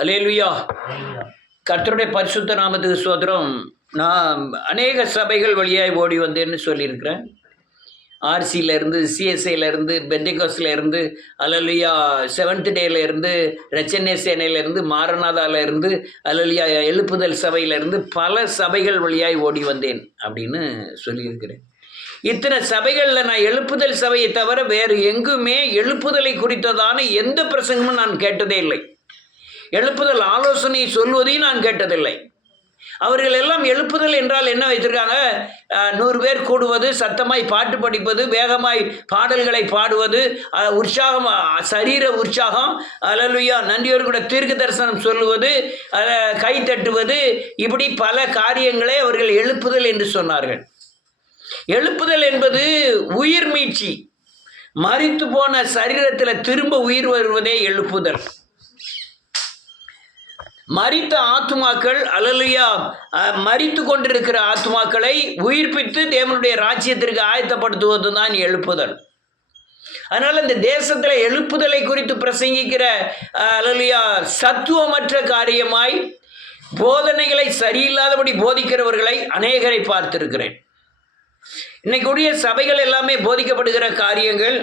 அல்லேலூயா. கர்த்தருடைய பரிசுத்த நாமத்துக்கு ஸ்தோத்திரம். நான் அநேக சபைகள் வழியாய் ஓடி வந்தேன்னு சொல்லியிருக்கிறேன். ஆர்சியிலேருந்து, சிஎஸ்ஐலேருந்து, பெந்தேகோஸ்லேருந்து, அல்லேலூயா செவன்த் டேலேருந்து, ரச்சனை சேனையிலேருந்து, மாரநாதாலேருந்து, அல்லேலூயா எழுப்புதல் சபையிலேருந்து பல சபைகள் வழியாய் ஓடி வந்தேன் அப்படின்னு சொல்லியிருக்கிறேன். இத்தனை சபைகளில் நான் எழுப்புதல் சபையை தவிர வேறு எங்குமே எழுப்புதலை குறித்ததான எந்த பிரசங்கமும் நான் கேட்டதே இல்லை. எழுப்புதல் ஆலோசனை சொல்வதையும் நான் கேட்டதில்லை. அவர்கள் எல்லாம் எழுப்புதல் என்றால் என்ன வைத்திருக்காங்க? 100 பேர் கூடுவது, சத்தமாய் பாட்டு படிப்பது, வேகமாய் பாடல்களை பாடுவது, உற்சாகம், சரீர உற்சாகம், அல்லேலூயா நன்றியோடு கூட தீர்க்க தரிசனம் சொல்லுவது, கை தட்டுவது, இப்படி பல காரியங்களை அவர்கள் எழுப்புதல் என்று சொன்னார்கள். எழுப்புதல் என்பது உயிர் மீட்சி, மரித்து போன சரீரத்தில் திரும்ப உயிர் வருவதே எழுப்புதல். மரித்த ஆத்துமாக்கள், அல்லேலூயா மரித்து கொண்டிருக்கிற ஆத்துமாக்களை உயிர்ப்பித்து தேவனுடைய ராஜ்யத்திற்கு ஆயத்தப்படுத்துவது தான் எழுப்புதல். அதனால் இந்த தேசத்தில் எழுப்புதலை குறித்து பிரசங்கிக்கிற அல்லேலூயா சத்துவமற்ற காரியமாய் போதனைகளை சரியில்லாதபடி போதிக்கிறவர்களை அநேகரை பார்த்திருக்கிறேன். இன்னைக்குடைய சபைகள் எல்லாமே போதிக்கப்படுகிற காரியங்கள்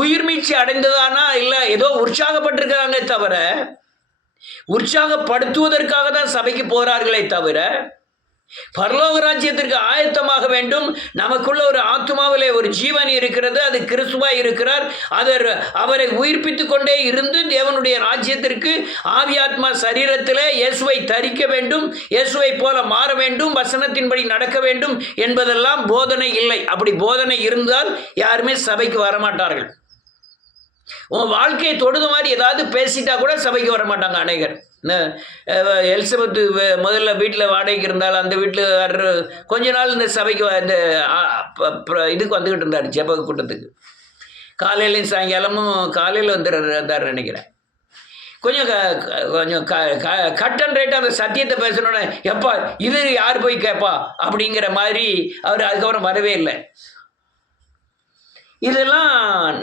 உயிர் மீட்சி அடைந்ததானா இல்லை ஏதோ உற்சாகப்பட்டிருக்கிறாங்க தவிர, உற்சாகப்படுத்துவதற்காக தான் சபைக்கு போகிறார்களே தவிர, பரலோக ராஜ்யத்திற்கு ஆயத்தமாக வேண்டும், நமக்குள்ள ஒரு ஆத்மாவிலே ஒரு ஜீவன் இருக்கிறது, அது கிறிஸ்துவாய் இருக்கிறார், அவரை உயிர்ப்பித்து கொண்டே இருந்து தேவனுடைய ராஜ்யத்திற்கு ஆவியாத்மா சரீரத்தில் இயேசுவை தரிக்க வேண்டும், இயேசுவை போல மாற வேண்டும், வசனத்தின்படி நடக்க வேண்டும் என்பதெல்லாம் போதனை இல்லை. அப்படி போதனை இருந்தால் யாருமே சபைக்கு வரமாட்டார்கள். உன் வாழ்க்கையை தொடுத மாதிரி ஏதாவது பேசிட்டா கூட சபைக்கு வரமாட்டாங்க அநேகர். இந்த எலிசபெத்து முதல்ல வீட்டில் வாடகைக்கு இருந்தாலும் அந்த வீட்டில் கொஞ்ச நாள் இந்த சபைக்கு இந்த இதுக்கு வந்துக்கிட்டு இருந்தார், ஜெப கூட்டத்துக்கு. காலையிலையும் சாயங்காலமும் காலையில் வந்தார் நினைக்கிறேன். கொஞ்சம் கட் அண்ட் ரைட்டாக அந்த சத்தியத்தை பேசணுன்னு, எப்பா இது யார் போய் கேட்பா அப்படிங்கிற மாதிரி அவர் அதுக்கப்புறம் வரவே இல்லை. இதெல்லாம்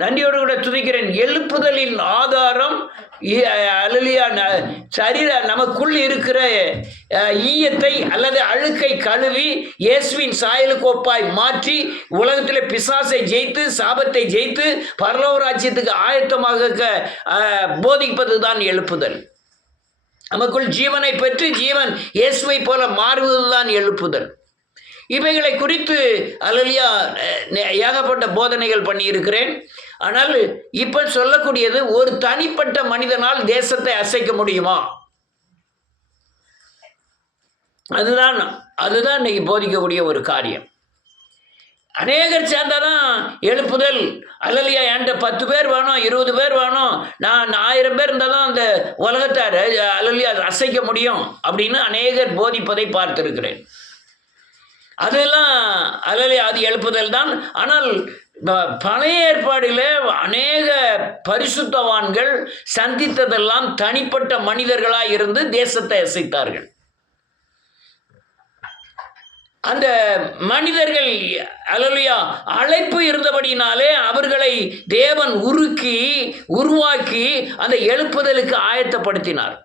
நன்றியோடு கூட துதிக்கிறேன். எழுப்புதலின் ஆதாரம் அல்லேலூயா சரீர நமக்குள் இருக்கிற ஈயத்தை அல்லது அழுக்கை கழுவி இயேசுவின் சாயலுக்கு ஒப்பாய் மாற்றி உலகத்தில் பிசாசை ஜெயித்து சாபத்தை ஜெயித்து பரலோக ராஜ்யத்துக்கு ஆயத்தமாக போதிப்பது தான் எழுப்புதல். நமக்குள் ஜீவனை பெற்று ஜீவன் இயேசுவை போல மாறுவது தான் எழுப்புதல். இவைகளை குறித்து அல்லேலூயா ஏகப்பட்ட போதனைகள் பண்ணியிருக்கிறேன். ஆனால் இப்போ சொல்லக்கூடியது, ஒரு தனிப்பட்ட மனிதனால் தேசத்தை அசைக்க முடியுமா? அதுதான் இன்னைக்கு போதிக்கக்கூடிய ஒரு காரியம். அநேகர் சேர்ந்தாதான் எழுப்புதல். அல்லேலூயா என்கிட்ட 10 பேர் வேணும், 20 பேர் வேணும், நான் 1000 பேர் இருந்தால் தான் அந்த உலகத்தை அல்லேலூயா அசைக்க முடியும் அப்படின்னு அநேகர் போதிப்பதை பார்த்திருக்கிறேன். அதெல்லாம் அல்லேலூயா அது எழுப்புதல் தான். ஆனால் பழைய ஏற்பாடில் அநேக பரிசுத்தவான்கள் சந்தித்ததெல்லாம் தனிப்பட்ட மனிதர்களாக இருந்து தேசத்தை அசைத்தார்கள். அந்த மனிதர்கள் அல்லேலூயா அழைப்பு இருந்தபடினாலே அவர்களை தேவன் உருவாக்கி அந்த எழுப்புதலுக்கு ஆயத்தப்படுத்தினார்.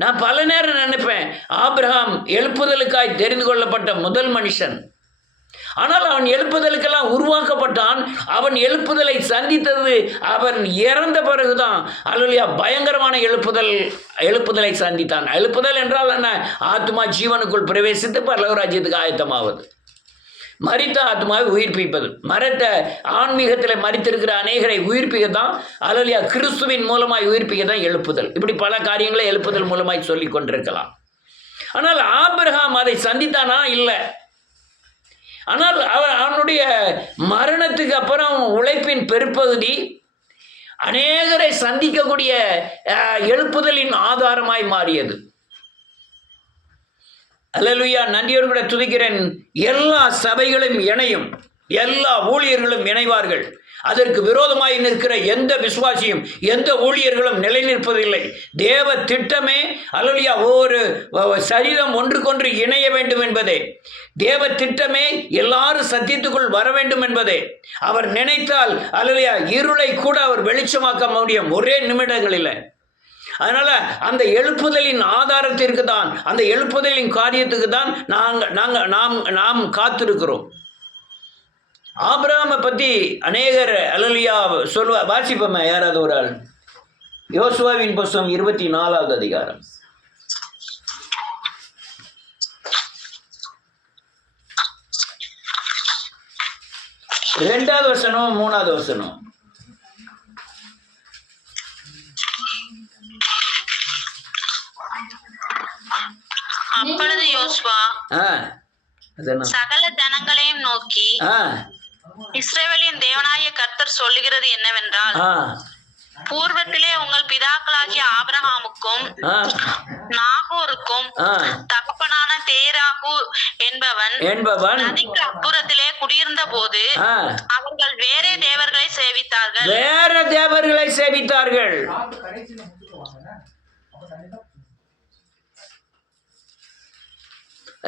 நான் பல நேரம் நினைப்பேன், ஆபிரகாம் எழுப்புதலுக்காய் தெரிந்து கொள்ளப்பட்ட முதல் மனுஷன். ஆனால் அவன் எழுப்புதலுக்கெல்லாம் உருவாக்கப்பட்டான். அவன் எழுப்புதலை சந்தித்தது அவன் இறந்த பிறகுதான் அல்லேலூயா பயங்கரமான எழுப்புதலை சந்தித்தான். எழுப்புதல் என்றால் என்ன? ஆத்மா ஜீவனுக்குள் பிரவேசித்து பரலோக ராஜ்யத்துக்கு ஆயத்தமாவது, மரித்த ஆத்மாவை உயிர்ப்பிப்பது. மரத்த ஆன்மீகத்தில் மரித்திருக்கிற அநேகரை உயிர்ப்பிக்கத்தான் அல்லேலூயா கிறிஸ்துவின் மூலமாய் உயிர்ப்பிக்கத்தான் எழுப்புதல். இப்படி பல காரியங்களை எழுப்புதல் மூலமாய் சொல்லி கொண்டிருக்கலாம். ஆனால் ஆபிரகாம் அதை சந்தித்தானா? இல்லை. ஆனால் அவனுடைய மரணத்துக்கு அப்புறம் உழைப்பின் பெருப்பகுதி அநேகரை சந்திக்கக்கூடிய எழுப்புதலின் ஆதாரமாய் மாறியது. அல்லேலூயா நன்றியோடு கூட துதிக்கிறேன். எல்லா சபைகளும் இணையும், எல்லா ஊழியர்களும் இணைவார்கள். அதற்கு விரோதமாய் நிற்கிற எந்த விசுவாசியும் எந்த ஊழியர்களும் நிலை நிற்பதில்லை. தேவ திட்டமே அல்லேலூயா ஒவ்வொரு சரீரம் ஒன்றுக்கொன்று இணைய வேண்டும் என்பதே தேவ திட்டமே. எல்லாரும் சத்தியத்துக்குள் வர வேண்டும் என்பதே. அவர் நினைத்தால் அல்லேலூயா இருளை கூட அவர் வெளிச்சமாக்க முடியும் ஒரே நிமிடங்களில். அதனால அந்த எழுப்புதலின் ஆதாரத்திற்கு தான், அந்த எழுப்புதலின் காரியத்துக்கு தான் நாம் காத்திருக்கிறோம். ஆபிரகாமை பற்றி அநேகர் அல்லேலூயா வாசிப்போமே. யாராவது ஒரு ஆள் யோசுவாவின் புஸ்தகம் 24வது அதிகாரம் 2வது வசனம் 3வது வசனம். அப்பொழுது யோசுவா சகல ஜனங்களையும் நோக்கி, இஸ்ரவேலின் தேவனாகிய கர்த்தர் சொல்லுகிறது என்னவென்றால், பூர்வத்திலே உங்கள் பிதாக்களாகிய ஆபிரகாமுக்கும் நாகோருக்கும் தகப்பனான தேராகு என்பவன் நதிக்கு அப்புறத்திலே குடியிருந்த போது அவர்கள் வேற தேவர்களை சேவித்தார்கள்.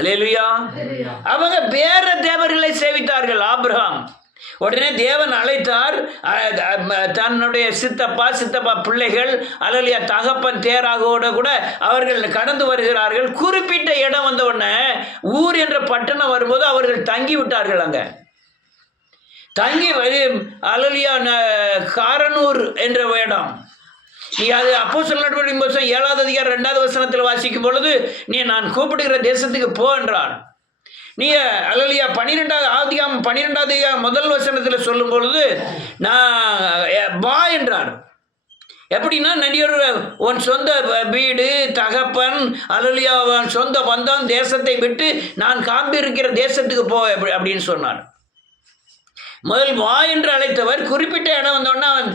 அல்லேலூயா. அவங்க வேற தேவர்களை சேவித்தார்கள். ஆபிரகாம் உடனே தேவன் அழைத்தார். தன்னுடைய சித்தப்பா பிள்ளைகள் அல்லேலூயா தகப்பன் தேராகோட கூட அவர்கள் கடந்து வருகிறார்கள். குறிப்பிட்ட இடம் வந்த உடனே ஊர் என்ற பட்டணம் வரும்போது அவர்கள் தங்கி விட்டார்கள். அங்க தங்கி அல்லேலூயா காரனூர் என்ற இடம். நீ அது அப்போஸ்தலர் நடவடிக்கைகளின் புத்தகம் 7வது அதிகாரம் 2வது வசனத்தில் வாசிக்கும் பொழுது, நீ நான் கூப்பிடுகிற தேசத்துக்கு போ என்றார். நீ அல்லேலூயா 12வது அதிகாரம் 12வது அதிகாரம் 1 வசனத்தில் சொல்லும் பொழுது நான் வா என்றார். எப்படின்னா, நடிகர் உன் சொந்த வீடு தகப்பன் அல்லேலூயா உன் சொந்த பந்தம் தேசத்தை விட்டு நான் காண்பிருக்கிற தேசத்துக்கு போ அப்படின்னு சொன்னார். முதல் வா என்று அழைத்தவர் குறிப்பிட்ட இடம் வந்தோன்னா அவன்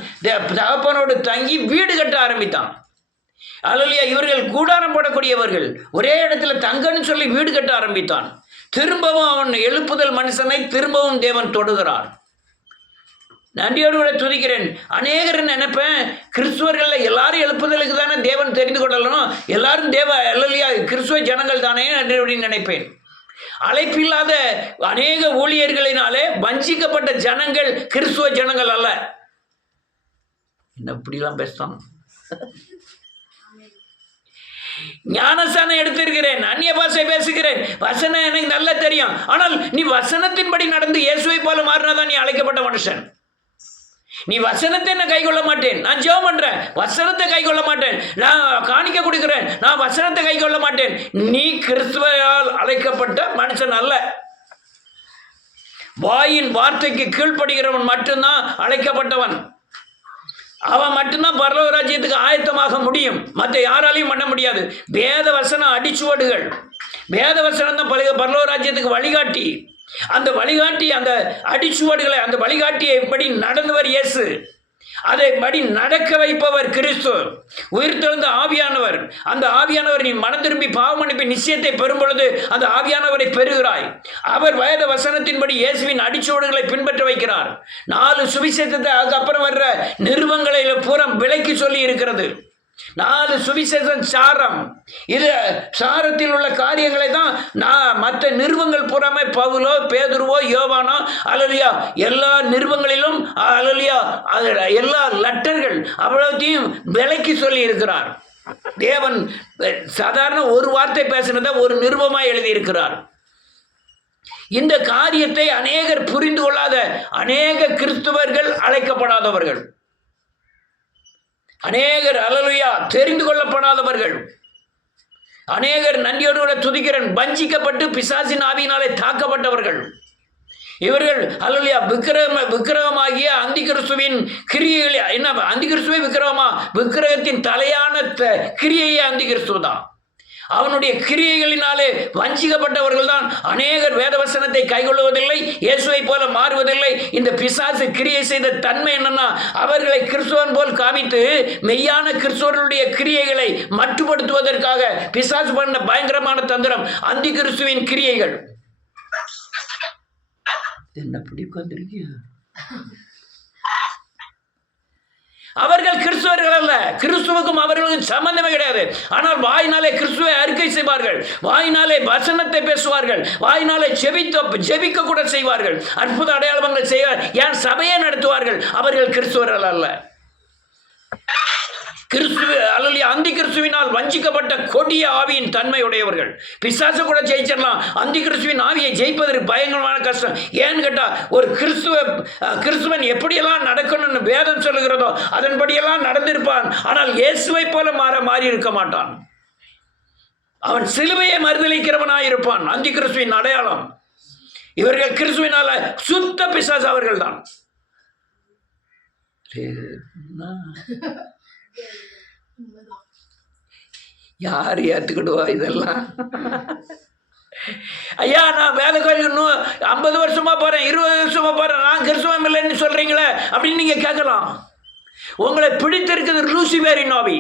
தகப்பனோடு தங்கி வீடு கட்ட ஆரம்பித்தான். அல்லேலூயா. இவர்கள் கூடாரம் போடக்கூடியவர்கள். ஒரே இடத்துல தங்கன்னு சொல்லி வீடு கட்ட ஆரம்பித்தான். திரும்பவும் அவன் எழுப்புதல் மனுஷனை திரும்பவும் தேவன் தொடுகிறார். நன்றியோடு கூட துதிக்கிறேன். அநேகர் நினைப்பேன், கிறிஸ்துவர்கள் எல்லாரும் எழுப்புதலுக்கு தானே தேவன் தெரிந்து கொள்ளணும், எல்லாரும் அல்லேலூயா கிறிஸ்துவ ஜனங்கள் தானே அப்படின்னு நினைப்பேன். அழைப்பில்லாத அநேக ஊழியர்களினாலே வஞ்சிக்கப்பட்ட ஜனங்கள் கிறிஸ்துவ ஜனங்கள் அல்ல. என்ன இப்படிலாம் பேசலாம்? ஞானஸ்தானம் எடுத்திருக்கிறேன், அந்நிய பாஷை பேசுகிறேன், வசனம் எனக்கு நல்லா தெரியும். ஆனால் நீ வசனத்தின்படி நடந்து இயேசுவை போல மாறினாதான் நீ அழைக்கப்பட்ட மனுஷன். நீ வசனத்தை நான் கை கொள்ள மாட்டேன், நான் ஜெபம் பண்றேன், வசனத்தை கை கொள்ள மாட்டேன், நான் காணிக்க கொடுக்கிறேன், நான் வசனத்தை கை கொள்ள மாட்டேன், நீ கிறிஸ்துவால் அழைக்கப்பட்ட மனுஷன் அல்ல. வாயின் வார்த்தைக்கு கீழ்ப்படுகிறவன் மட்டும்தான் அழைக்கப்பட்டவன். அவன் மட்டும்தான் பரலோக ராஜ்யத்துக்கு ஆயத்தமாக முடியும். மற்ற யாராலையும் பண்ண முடியாது. வேத வசனம் அடிச்சுவடுகள். வேத வசனம் தான் பரலோக ராஜ்யத்துக்கு வழிகாட்டி. அந்த வழிகாட்டி, அந்த அடிச்சுவடுகளை, அந்த வழிகாட்டியை படி நடந்தவர் இயேசு. அதை படி நடக்க வைப்பவர் கிறிஸ்து. உயிர்த்தெழுந்த ஆவியானவர். அந்த ஆவியானவர் நீ மனம் திரும்பி பாவ மன்னிப்பு நிச்சயத்தை பெறும் பொழுது அந்த ஆவியானவரை பெறுகிறாய். அவர் வேத வசனத்தின்படி இயேசுவின் அடிச்சுவடுகளை பின்பற்ற வைக்கிறார். 4 சுவிசேஷத்தை அதுக்கப்புறம் வர்ற நிருபங்களை பூரா விலைக்கு சொல்லி இருக்கிறது. 4 சுவிசேஷம் சாரம். இது சாரத்தில் உள்ள காரியங்களை தான் மற்ற நிருபங்கள் பூராமே பவுலோ பேதுருவோ யோவானோ அல்லேலூயா எல்லா நிருபங்களிலும் அல்லேலூயா எல்லா லெட்டர்கள் அவ்வளோத்தையும் விலைக்கு சொல்லி இருக்கிறார். தேவன் சாதாரண ஒரு வார்த்தை பேசினதை ஒரு நிருபமாக எழுதியிருக்கிறார். இந்த காரியத்தை அநேகர் புரிந்து கொள்ளாத அநேக கிறிஸ்தவர்கள் அழைக்கப்படாதவர்கள், அநேகர் அல்லேலூயா தெரிந்து கொள்ளப்படாதவர்கள், அநேகர் நன்றியோடு கூட துதிக்கிறன் வஞ்சிக்கப்பட்டு பிசாசின் ஆவியினாலே தாக்கப்பட்டவர்கள். இவர்கள் அல்லேலூயா விக்கிரகமாகிய அந்தி கிறிஸ்துவின் கிரியைகளை, என்ன அந்தி கிறிஸ்துவே விக்கிரகமா? விக்கிரகத்தின் தலையான கிரியையே அந்தி கிறிஸ்துவ தான். அவனுடைய கிரியைகளினாலே வஞ்சிக்கப்பட்டவர்கள் தான் அநேகர் வேதவசனத்தை கைகொள்வதில்லை, இயேசுவை போல மாறுவதில்லை. இந்த பிசாசு கிரியை செய்த தன்மை என்னன்னா, அவர்களை கிறிஸ்துவன் போல் காமித்து மெய்யான கிறிஸ்துவர்களுடைய கிரியைகளை மட்டுப்படுத்துவதற்காக பிசாசு பண்ண பயங்கரமான தந்திரம் அந்தி கிறிஸ்துவின் கிரியைகள். என்ன பிடிக்க அவர்கள் கிறிஸ்துவர்கள் அல்ல. கிறிஸ்துவுக்கும் அவர்களுக்கும் சம்பந்தமே கிடையாது. ஆனால் வாயினாலே கிறிஸ்துவை அறிக்கை செய்வார்கள், வாயினாலே வசனத்தை பேசுவார்கள், வாயினாலே ஜெபிக்க கூட செய்வார்கள், அற்புத அடையாளங்கள் செய்வார், ஏன் சபையை நடத்துவார்கள். அவர்கள் கிறிஸ்துவர்கள் அல்ல. அந்தி கிறிஸ்துவினால் வஞ்சிக்கப்பட்ட கொடிய ஆவியின் தன்மையுடையவர்கள். பிசாசு கூட ஜெயிச்சிடலாம், அந்தி கிறிஸ்துவின் ஆவியை ஜெயிப்பதற்கு பயங்கரமான கஷ்டம். ஏன்னு கேட்டால், ஒரு கிறிஸ்துவன் எப்படியெல்லாம் நடக்கணும்னு வேதம் சொல்லுகிறதோ அதன்படியெல்லாம் நடந்திருப்பான். ஆனால் இயேசுவை போல மாறி இருக்க மாட்டான். அவன் சிலுவையை மறுதலிக்கிறவனாயிருப்பான். அந்தி கிறிஸ்துவின் அடையாளம். இவர்கள் கிறிஸ்துவினால சுத்த பிசாசு அவர்கள் தான். யார் ஏற்றுக்கிடுவா இதெல்லாம்? ஐயா, நான் வேலை கோயிலுக்கு இன்னும் 50 வருஷமா போறேன், 20 வருஷமா போறேன், நான் கிறிஸ்துவம் இல்லைன்னு சொல்றீங்களே அப்படின்னு நீங்க கேட்கலாம். உங்களை பிடித்திருக்கிறது லூசிபேரின் ஆவி.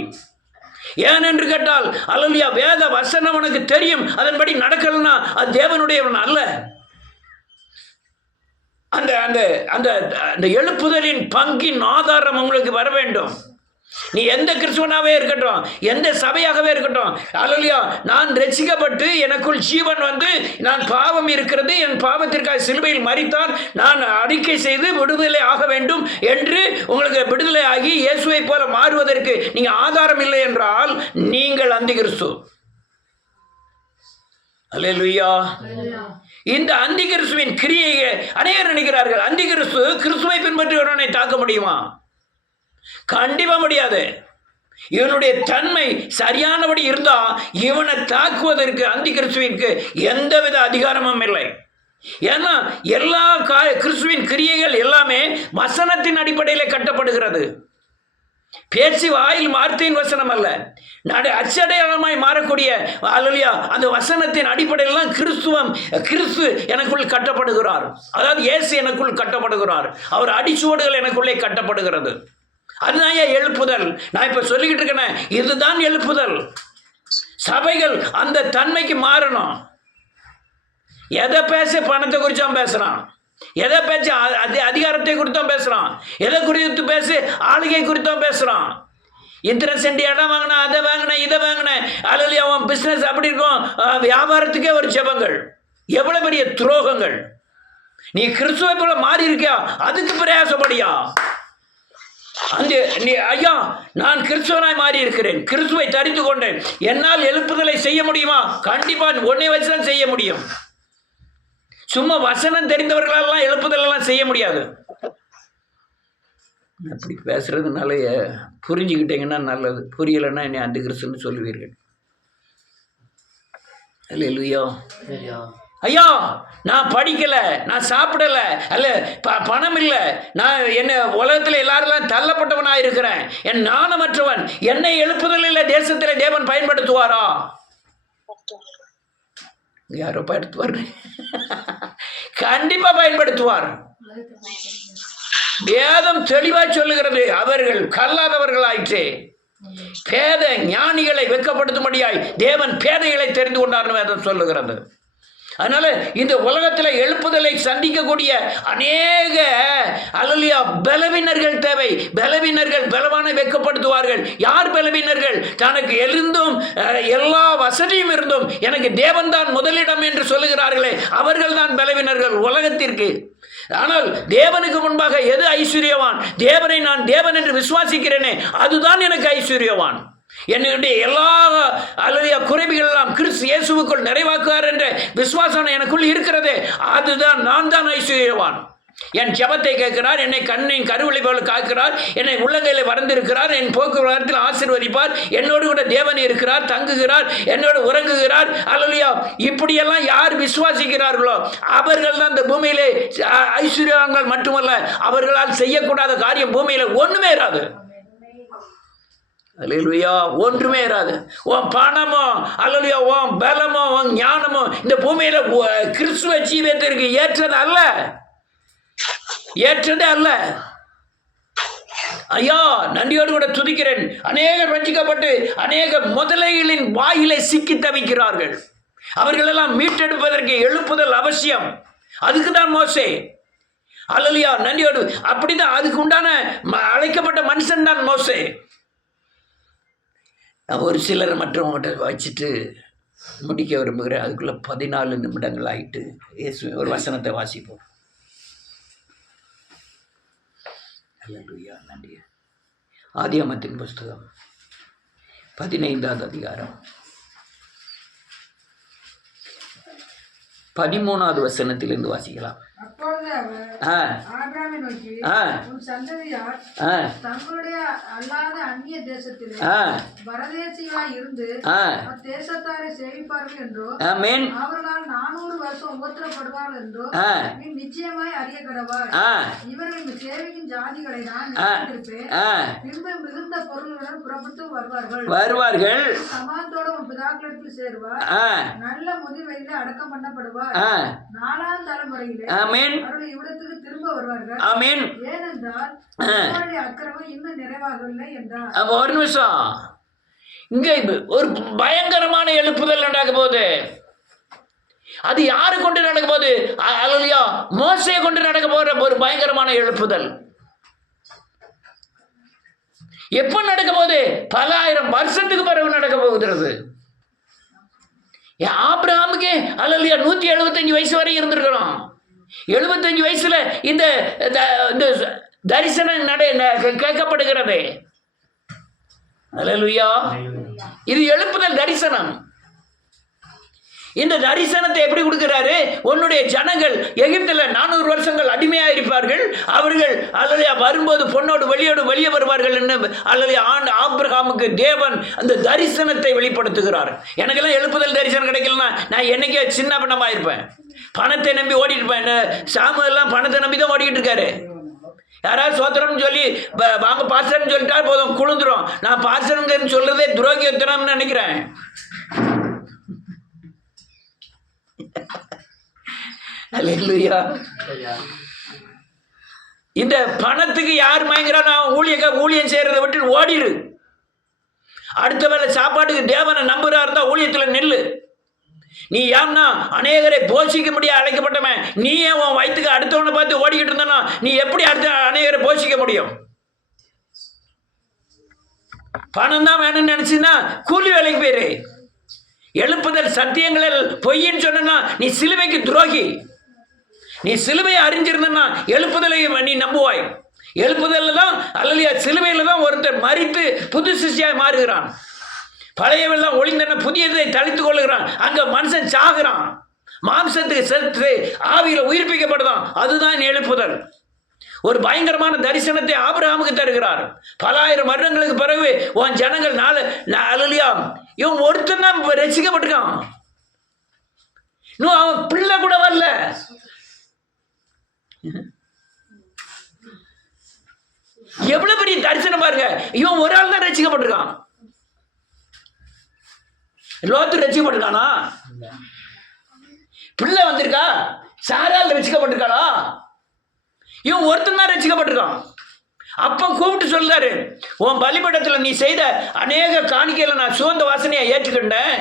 ஏனென்று கேட்டால், அல்லேலூயா, வேத வசனம் உனக்கு தெரியும், அதன்படி நடக்கலன்னா அது தேவனுடையவன் அல்ல. அந்த அந்த அந்த அந்த எழுப்புதலின் பங்கின் ஆதாரம் உங்களுக்கு வர வேண்டும். நீ எந்த கிறிஸ்துவனாகவே இருக்கட்டும், எந்த சபையாகவே இருக்கட்டும், அல்லேலூயா, நான் ரட்சிக்கப்பட்டு எனக்குள் ஜீவன் வந்து நான் பாவம் இருக்கிறது, என் பாவத்திற்காக சிலுவையில் மரித்தார், நான் அறிக்கை செய்து விடுதலை ஆக வேண்டும் என்று உங்களுக்கு விடுதலை ஆகி இயேசுவை போல மாறுவதற்கு நீங்க ஆதாரம் இல்லை என்றால் நீங்கள் அந்தி கிறிஸ்து. அல்லேலூயா. இந்த அந்தி கிறிஸ்துவின் கிரியையை அநேகர் நினைக்கிறார்கள். அந்தி கிறிஸ்துவை பின்பற்றுகிறவனை தாக்க முடியுமா? கண்டிப்பா முடியாது. இவனுடைய தன்மை சரியானபடி இருந்தா இவனை தாக்குவதற்கு அந்தி கிறிஸ்துவிற்கு எந்தவித அதிகாரமும் இல்லை. ஏன்னா எல்லா கிறிஸ்துவின் கிரியைகள் எல்லாமே வசனத்தின் அடிப்படையில் கட்டப்படுகிறது. பேச்சு வாயில் வார்த்தையின் வசனம் அல்ல, அச்சடையாளமாய் மாறக்கூடிய அல்லேலூயா அந்த வசனத்தின் அடிப்படையில் கிறிஸ்து எனக்குள் கட்டப்படுகிறார். அதாவது இயேசு எனக்குள் கட்டப்படுகிறார், அவர் அடிச்சுவடுகள் எனக்குள்ளே கட்டப்படுகிறது. அதுதான் எழுப்புதல். நான் இப்ப சொல்லிக்கிட்டு இருக்கேன், இதுதான் எழுப்புதல். சபைகள் அந்த தன்மைக்கு மாறணும். எதை பேச பணத்தை குறிச்சும் பேசுறான், எதை பேச்சு அதிகாரத்தை குறித்தும் பேசுறான், எதை குறித்து பேசு ஆளுகை குறித்தும் பேசுறான். இத்தனை சென்ட் இடம் வாங்கினா, அதை வாங்கினேன், இதை வாங்கினேன், அல்லேலூயா அவன் பிசினஸ் அப்படி இருக்கும். வியாபாரத்துக்கே ஒரு ஜெபங்கள். எவ்வளவு பெரிய துரோகங்கள். நீ கிறிஸ்துவை போல மாறி இருக்கியா, அதுக்கு பிரயாசப்படியா? ஐயா, நான் கிறிஸ்துவனாய் மாறி இருக்கிறேன், கிறிஸ்துவை தரித்து கொண்டேன், என்னால் எழுப்புதலை செய்ய முடியுமா? கண்டிப்பா ஒன்னே வச்சுதான் செய்ய முடியும். சும்மா வசனம் தெரிந்தவர்களெல்லாம் எழுப்புதல் எல்லாம் செய்ய முடியாது. அப்படி பேசுறதுனால புரிஞ்சுக்கிட்டீங்கன்னா நல்லது, புரியலைன்னா என்னை அந்தி கிறிஸ்துன்னு சொல்லுவீர்கள். அல்லேலூயா. ஐயா, நான் படிக்கல, நான் சாப்பிடல, அல்ல பணம் இல்லை, நான் என்ன உலகத்தில் எல்லாரெல்லாம் தள்ளப்பட்டவனாக இருக்கிறேன், என் ஞானமற்றவன், என்னை எழுப்புதல் இல்லை தேசத்தில் தேவன் பயன்படுத்துவாரா? யாரோ பயன்படுத்துவார், கண்டிப்பா பயன்படுத்துவார். வேதம் தெளிவாய் சொல்லுகிறது, அவர்கள் கல்லாதவர்கள் ஆயிற்றே, பேத ஞானிகளை வெட்கப்படுத்தும்படியாய் தேவன் பேதைகளை தெரிந்து கொண்டார்னு வேதம் சொல்லுகிறது. அதனால இந்த உலகத்தில் எழுப்புதலை சந்திக்கக்கூடிய அநேக அல்லேலூயா பலவீனர்கள் தேவை. பலவீனர்கள் பலவான வெட்கப்படுத்துவார்கள். யார் பலவீனர்கள்? தனக்கு எழுந்தும் எல்லா வசதியும் இருந்தும் எனக்கு தேவன் தான் முதலிடம் என்று சொல்லுகிறார்களே, அவர்கள் தான் பலவீனர்கள் உலகத்திற்கு. ஆனால் தேவனுக்கு முன்பாக எது ஐஸ்வர்யவான்? தேவனை நான் தேவன் என்று விசுவாசிக்கிறேனே, அதுதான் எனக்கு ஐஸ்வர்யவான். என்னுடைய எல்லா அல்லேலூயா குறைவுகள் எல்லாம் கிறிஸ்து இயேசுவுக்குள் நிறைவாக்குவார் என்ற விசுவாசம் எனக்குள் இருக்கிறது. அதுதான் நான் தான் ஐஸ்வர்யவான். என் ஜெபத்தை கேட்கிறார், என்னை கண்ணின் கருவிழி போல காக்கிறார், என்னை உள்ளங்கையில் வறந்திருக்கிறார், என் போக்குவரத்தில் ஆசீர்வதிப்பார், என்னோடு கூட தேவன் இருக்கிறார், தங்குகிறார், என்னோடு உறங்குகிறார். அல்லேலூயா. இப்படியெல்லாம் யார் விசுவாசிக்கிறார்களோ அவர்கள் தான் இந்த பூமியிலே ஐஸ்வர்யவான்கள். மட்டுமல்ல, அவர்களால் செய்யக்கூடாத காரியம் பூமியில ஒண்ணுமே இராது. அல்லேலூயா. ஒன்றுமே இராது. உன் பணமோ அல்லேலூயா உன் பலமோ உன் ஞானமோ இந்த பூமியில கிறிஸ்துவ ஜீவியத்திற்கு ஏற்றது அல்ல, ஏற்றதே அல்ல. ஐயா, நன்றியோடு கூட துதிக்கிறேன். அநேகர் வஞ்சிக்கப்பட்டு அநேக முதலைகளின் வாயிலை சிக்கி தவிக்கிறார்கள். அவர்களெல்லாம் மீட்டெடுப்பதற்கு எழுப்புதல் அவசியம். அதுக்கு தான் மோசே. அல்லேலூயா. நன்றியோடு அப்படிதான் அதுக்கு உண்டான அழைக்கப்பட்ட மனுஷன் தான் மோசே. நான் ஒரு சிலரை மற்றவங்கள்ட்ட வச்சுட்டு முடிக்க விரும்புகிறேன். அதுக்குள்ளே 14 நிமிடங்கள் ஆகிட்டு ஒரு வசனத்தை வாசிப்போம். அல்லேலூயா. நன்றி. ஆதியாகமத்தின் புஸ்தகம் 15வது அதிகாரம் 13வது வசனத்திலிருந்து வாசிக்கலாம். அப்பொழுது அவர் ஆபிரகாமை நோக்கி, உன் சந்ததியார் தங்களுடைய அல்லாத அந்நிய தேசத்திலே பரதேசியாய் இருந்து தேசத்தாரை சேவிப்பார்கள் என்றோ, அவர்களால் 400 வருஷம் உபத்திரப்படுவார்கள் என்றோ நீ நிச்சயமாய் அறிய கடவாய். இவர்கள் சேவிக்கும் ஜாதிகளை நான் நினைத்திருப்பேன். பின்பு மிகுந்த பொருளுடன் புறப்பட்டு வருவார்கள். சமாதத்தோடு உன் பிதாக்களிடத்தில் சேருவார். நல்ல முதிர் வயதிலே அடக்கம் பண்ணப்படுவார். 4ஆம் தலைமுறையிலே அவர்கள் இவ்விடத்துக்கு திரும்ப வருவார்கள். ஆமென். ஏனென்றால் அவருடைய அக்கிரமம் இன்னும் நிறைவாகவில்லை என்றார். ஒரு நிமிஷம், இங்க ஒரு பயங்கரமான எழுப்புதல் நடக்க போகுது. அது யாரு கொண்டு நடக்க போகுது? அல்லேலூயா, மோசே கொண்டு நடக்க போற ஒரு பயங்கரமான எழுப்புதல். எப்ப நடக்க போகுது? பல ஆயிரம் வருஷத்துக்கு பிறகு நடக்க போகுது. ஆபிரகாமுக்கு அல்லேலூயா 175 வயசு வரை இருந்திருக்கிறோம். 75 வயசுல இந்த தரிசனம் கேட்கப்படுகிறது. அல்லேலூயா, இது எழுப்புதல் தரிசனம். இந்த தரிசனத்தை எப்படி கொடுக்கிறாரு? உன்னுடைய ஜனங்கள் எகிப்தில் 400 வருஷங்கள் அடிமையாக இருப்பார்கள். அவர்கள் அல்லேலூயா வரும்போது பொன்னோடு வெளியே வருவார்கள் என்று அல்லேலூயா ஆபிரகாமுக்கு தேவன் அந்த தரிசனத்தை வெளிப்படுத்துகிறார். எனக்கெல்லாம் எழுப்புதல் தரிசனம் கிடைக்கலன்னா நான் என்னைக்கே சின்ன பண்ணமாக இருப்பேன். பணத்தை நம்பி ஓடிட்டு இருப்பேன். சாமுவேல்லாம் பணத்தை நம்பி தான் ஓடிக்கிட்டு இருக்காரு. யாராவது சோத்திரம்னு சொல்லி வாங்க பாஸ்டர்னு சொல்லிட்டா போதும், குளிந்துரும். நான் பாஸ்டருங்கன்னு சொல்றதே துரோகியத்தனம்னு நினைக்கிறேன். அல்லேலூயா. இந்த பணத்துக்கு யார் மயங்கிறான்? நான் ஊழியம் செய்யறதை விட்டு ஓடிடு. அடுத்த வேளை சாப்பாட்டுக்கு தேவனை நம்புறா இருந்தா ஊழியத்தில் நெல்லு. நீ ஏன்னா அநேகரை போஷிக்க முடியாது அழைக்கப்பட்டவன். நீ ஏன் உன் வயிற்றுக்கு அடுத்தவனை பார்த்து ஓடிக்கிட்டு இருந்தானா நீ எப்படி அடுத்த அநேகரை போஷிக்க முடியும்? பணம் தான் வேணும்னு நினைச்சுன்னா கூலி வேலைக்கு போயிரு. எழுப்புதல் சத்தியங்களில் பொய்ன்னு சொன்னா நீ சிலுவைக்கு துரோகி. நீ சிலுவையை அறிஞ்சிருந்தா எழுப்புதலை நீ நம்புவாய். எழுப்புதல் தான் அல்லேலூயா, சிலுவையில் தான் ஒருத்தர் மரித்து புது சிஷ்யாய் மாறுகிறான். பழையவெல்லாம் ஒளிந்தன புதியதை தளித்துக் கொள்ளுகிறான். அங்க மனுஷன் சாகுறான். மாம்சத்துக்கு செத்து ஆவியில உயிர்ப்பிக்கப்படுதான். அதுதான் எழுப்புதல். ஒரு பயங்கரமான தரிசனத்தை ஆபிரகாமுக்கு தருகிறார். பல ஆயிரம் வருடங்களுக்கு பிறகு உன் ஜனங்கள் அல்லேலூயா இவன் ஒருத்தன் தான் ரசிக்கப்பட்டிருக்கான். இன்னும் அவன் பிள்ளை கூட வரல. எவ்வளவு பெரிய தரிசனம் பாருங்க. இவன் ஒரு ஆள் தான் ரசிக்கப்பட்டிருக்கான். லோத்து ரசிக்கப்பட்டிருக்கானா? பிள்ளை வந்திருக்கா? சாரால் ரசிக்கப்பட்டிருக்காளா? இவன் ஒருத்தன் தான் ரசிக்கப்பட்டிருக்கான். அப்ப கூப்பிட்டு சொல்றாரு, உன் பலிபீடத்தில் நீ செய்த அநேக காணிக்கையில நான் சுகந்த வாசனையை ஏற்றுக்கிட்டேன்.